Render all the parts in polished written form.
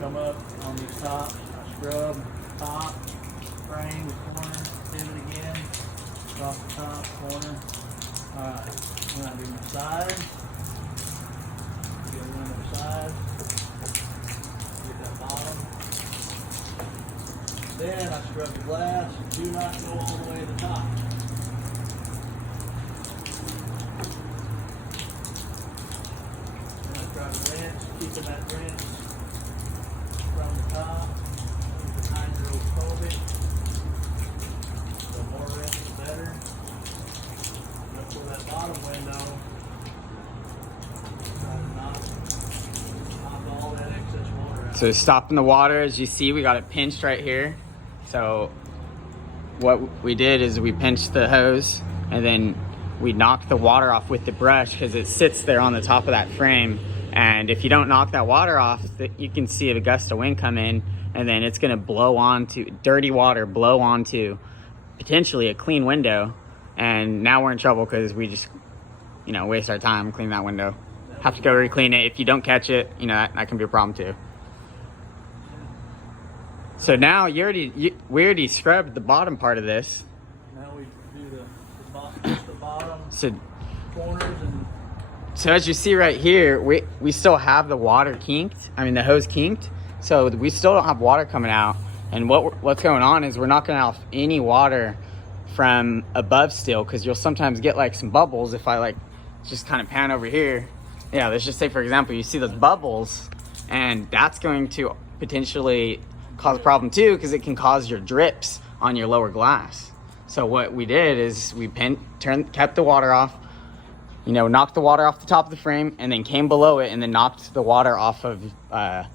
come up on these tops. I scrub top, frame, corner, pivot again, across the top, corner. Alright, then I do my sides. Get one other side. Get that bottom. Then I scrub the glass. Do not go all the way to the top. Then I try to rinse, keeping that rinse from the top. Keep it hydrophobic. The more rinse, the better. Look for that bottom window. Try to knock all that excess water out. So stopping the water, as you see, we got it pinched right here. So what we did is we pinched the hose and then we knocked the water off with the brush because it sits there on the top of that frame. And if you don't knock that water off, you can see a gust of wind come in and then it's gonna blow onto, dirty water blow onto potentially a clean window. And now we're in trouble because we just, waste our time cleaning that window. Have to go re-clean it. If you don't catch it, that can be a problem too. So now we already scrubbed the bottom part of this. Now we do the bottom corners and. So as you see right here, we still have the water kinked. The hose kinked. So we still don't have water coming out. And what's going on is we're knocking off any water from above still, because you'll sometimes get like some bubbles. If I just kind of pan over here. Yeah, let's just say for example, you see those bubbles, and that's going to potentially cause a problem too, because it can cause your drips on your lower glass. So what we did is we kept the water off, knocked the water off the top of the frame, and then came below it and then knocked the water off of I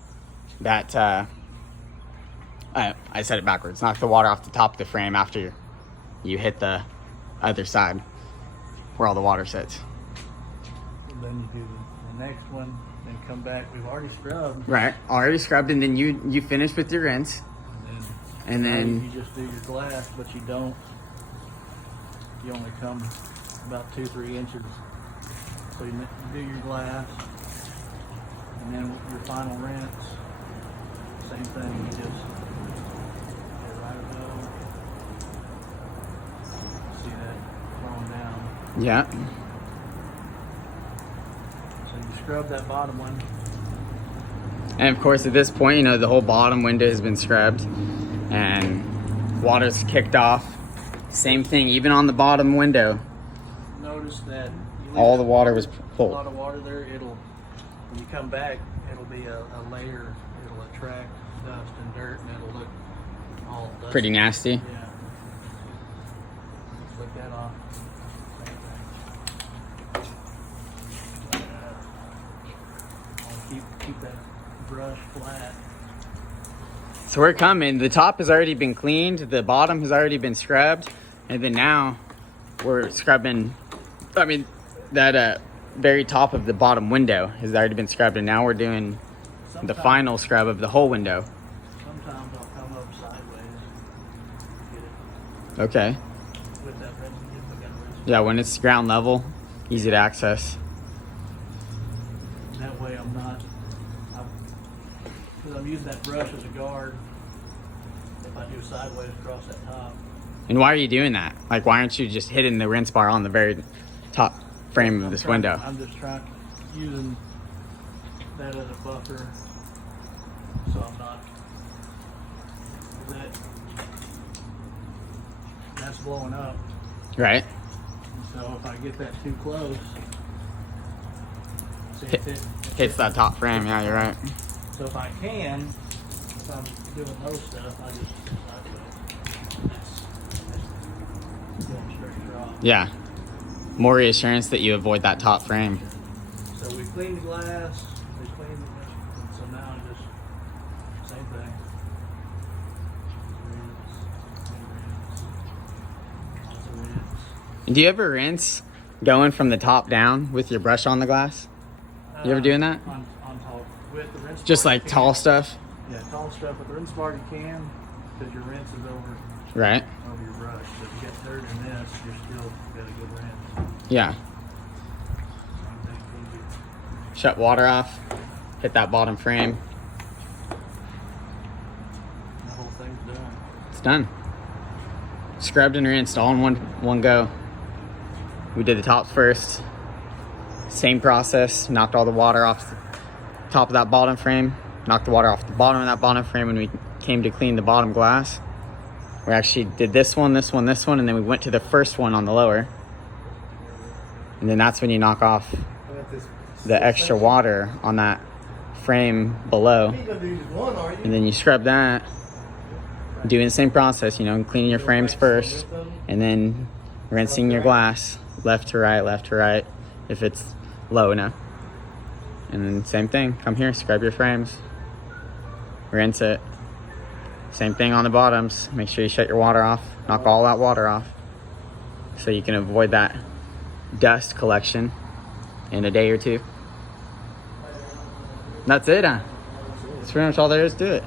said it backwards. Knocked the water off the top of the frame after you hit the other side where all the water sits. And then you do the next one, then come back. We've already scrubbed. Right, already scrubbed, and then you finish with your rinse. And then you just do your glass, but you don't. You only come about 2-3 inches. So you do your glass, and then your final rinse. Same thing. You just get right above. See that flowing down. yeah. So you scrub that bottom one. And of course, at this point, the whole bottom window has been scrubbed and water's kicked off. Same thing, even on the bottom window. Notice that all the water was a full. lot of water there. When you come back, it'll be a layer. It'll attract dust and dirt, and it'll look all dusty. Pretty nasty. Yeah. Let's lick that off. Same thing. Keep that brush flat. So we're coming. The top has already been cleaned. The bottom has already been scrubbed. And then now we're scrubbing, that very top of the bottom window has already been scrubbed. And now we're doing the final scrub of the whole window. Sometimes I'll come up sideways. Get it Okay. with that rinse. Yeah, when it's ground level, easy to access. That way because I'm using that brush as a guard. If I do sideways across that top. And why are you doing that? Why aren't you just hitting the rinse bar on the very top frame of this window? I'm just using that as a buffer, so I'm not. That's blowing up. Right. So if I get that too close, see Hits that top frame. Yeah, you're right. So if I'm doing those stuff, I just sideways. That's going straight across. Yeah. More reassurance that you avoid that top frame. So we cleaned the glass, we cleaned the, so now just same thing. Rinse. And do you ever rinse going from the top down with your brush on the glass? You ever doing that? On top with the rinse Just bar, like tall stuff? Yeah, tall stuff with the rinse bar you can, because your rinse is over Right. your brush. But if you get dirt in this, you're still got a good rinse. Yeah. Same thing, easy. Shut water off. Hit that bottom frame. done. Scrubbed and rinsed all in one go. We did the tops first. Same process. Knocked all the water off the top of that bottom frame. Knocked the water off the bottom of that bottom frame when we came to clean the bottom glass. We actually did this one, this one, this one, and then we went to the first one on the lower. And then that's when you knock off the extra water on that frame below. And then you scrub that. Doing the same process, you know, cleaning your frames first, and then rinsing your glass left to right, if it's low enough. And then same thing, come here, scrub your frames, rinse it. Same thing on the bottoms. Make sure you shut your water off, knock all that water off, so you can avoid that dust collection in a day or two. That's it, huh? That's pretty much all there is to it.